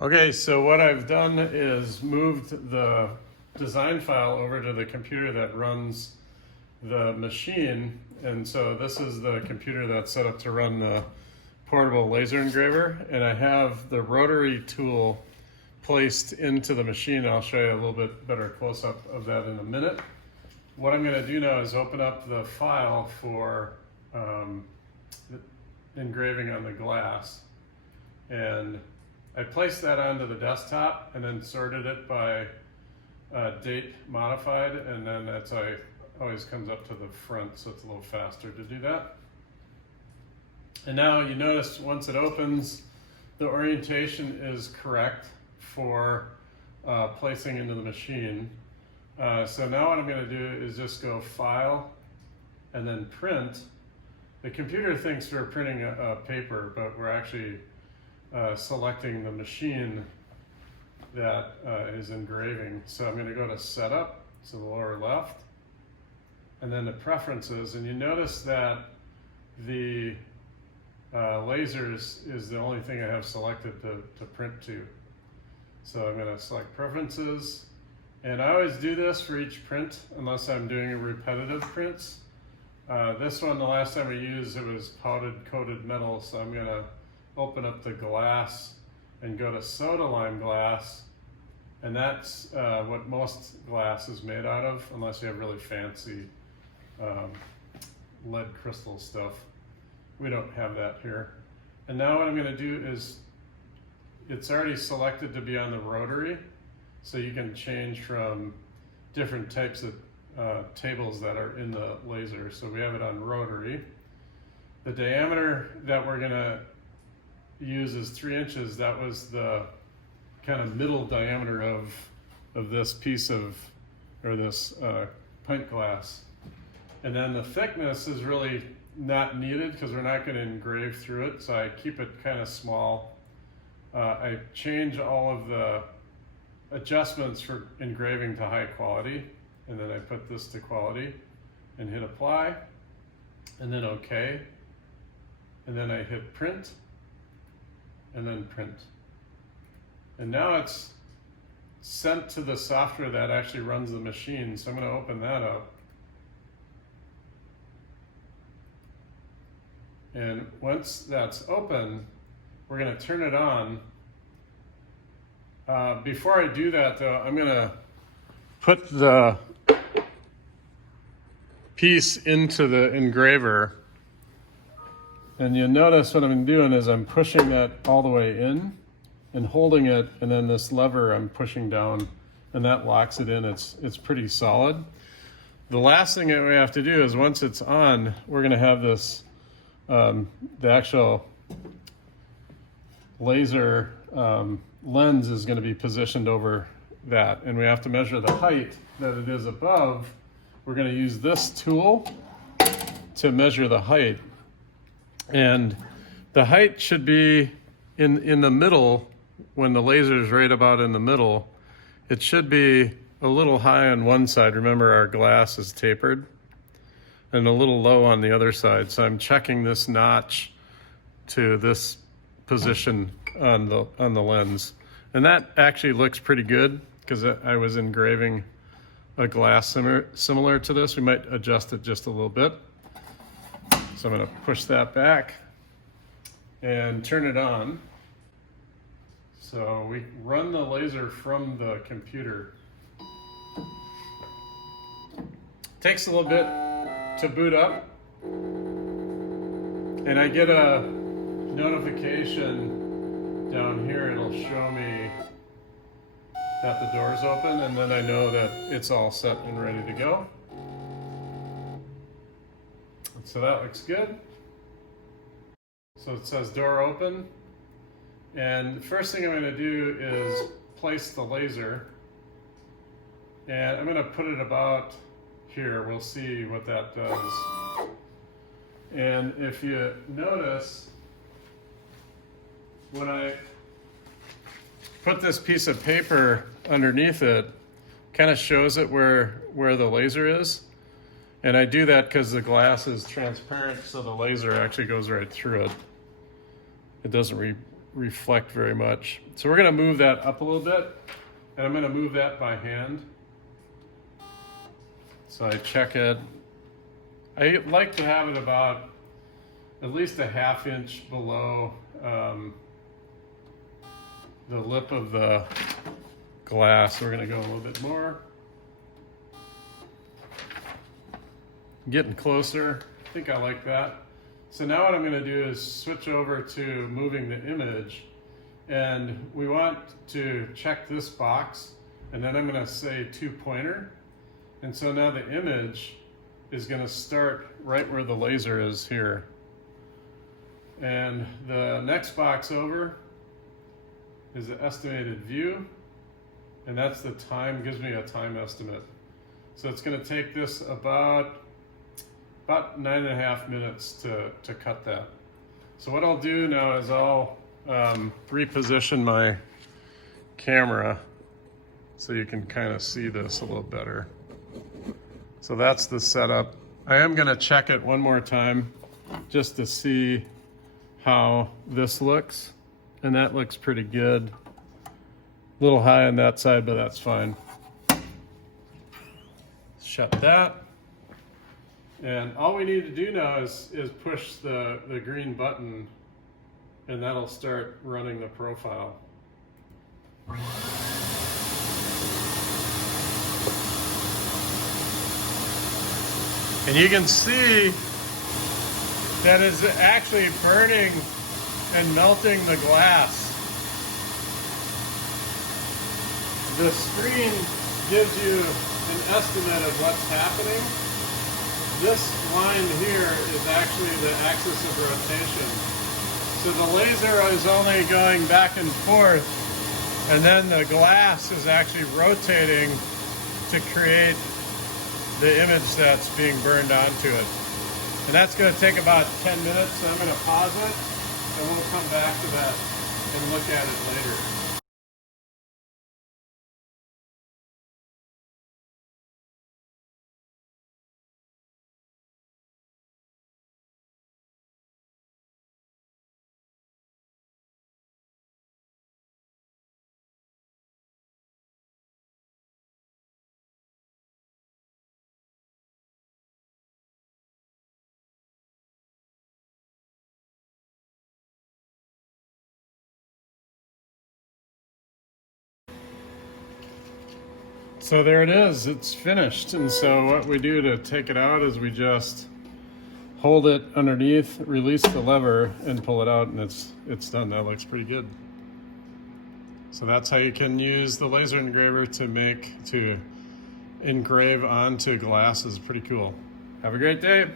Okay, so what I've done is moved the design file over to the computer that runs the machine. And so this is the computer that's set up to run the portable laser engraver. And I have the rotary tool placed into the machine. I'll show you a little bit better close-up of that in a minute. What I'm going to do now is open up the file for engraving on the glass. And I placed that onto the desktop and then sorted it by date modified, and then that's always comes up to the front, so it's a little faster to do that. And now you notice once it opens, the orientation is correct for placing into the machine. So now what I'm going to do is just go File and then Print. The computer thinks we're printing a paper, but we're actually selecting the machine that is engraving. So I'm going to go to Setup, so the lower left, and then the Preferences, and you notice that the lasers is the only thing I have selected to print to. So I'm going to select Preferences, and I always do this for each print unless I'm doing repetitive prints. This one, the last time we used, it was powdered coated metal, so I'm going to open up the glass and go to soda lime glass, and that's what most glass is made out of, unless you have really fancy lead crystal stuff. We don't have that here. And now what I'm going to do is, it's already selected to be on the rotary, so you can change from different types of tables that are in the laser. So we have it on rotary. The diameter that we're going to use is 3 inches. That was the kind of middle diameter of this piece of, or this pint glass. And then the thickness is really not needed because we're not going to engrave through it, so I keep it kind of small. I change all of the adjustments for engraving to high quality, and then I put this to quality and hit apply, and then OK, and then I hit print, and then print. And now it's sent to the software that actually runs the machine. So I'm going to open that up. And once that's open, we're going to turn it on. Before I do that though, I'm going to put the piece into the engraver. And you'll notice what I'm doing is I'm pushing that all the way in and holding it, and then this lever I'm pushing down, and that locks it in. It's pretty solid. The last thing that we have to do is once it's on, we're going to have this, the actual laser lens is going to be positioned over that, and we have to measure the height that it is above. We're going to use this tool to measure the height. And the height should be in the middle. When the laser is right about in the middle, it should be a little high on one side. Remember, our glass is tapered, and a little low on the other side. So I'm checking this notch to this position on the lens. And that actually looks pretty good because I was engraving a glass similar to this. We might adjust it just a little bit. So I'm going to push that back and turn it on. So we run the laser from the computer. Takes a little bit to boot up, and I get a notification down here. It'll show me that the door's open, and then I know that it's all set and ready to go. So that looks good. So it says door open. And the first thing I'm going to do is place the laser. And I'm going to put it about here. We'll see what that does. And if you notice, when I put this piece of paper underneath it, kind of shows it where the laser is. And I do that because the glass is transparent, so the laser actually goes right through it. It doesn't reflect very much. So we're gonna move that up a little bit, and I'm gonna move that by hand. So I check it. I like to have it about at least a ½ inch below the lip of the glass. We're gonna go a little bit more. Getting closer. I think I like that. So now what I'm gonna do is switch over to moving the image, and we want to check this box, and then I'm gonna say 2-pointer. And so now the image is gonna start right where the laser is here. And the next box over is the estimated view, and that's the time, gives me a time estimate. So it's gonna take this about 9.5 minutes to cut that. So what I'll do now is I'll reposition my camera so you can kind of see this a little better. So that's the setup. I am gonna check it one more time just to see how this looks. And that looks pretty good. A little high on that side, but that's fine. Shut that. And all we need to do now is push the green button, and that'll start running the profile. And you can see that it's actually burning and melting the glass. The screen gives you an estimate of what's happening. This line here is actually the axis of rotation. So the laser is only going back and forth, and then the glass is actually rotating to create the image that's being burned onto it. And that's going to take about 10 minutes, so I'm going to pause it, and we'll come back to that and look at it later. So there it is, it's finished. And so what we do to take it out is we just hold it underneath, release the lever, and pull it out, and it's done. That looks pretty good. So that's how you can use the laser engraver to engrave onto glass. Is pretty cool. Have a great day.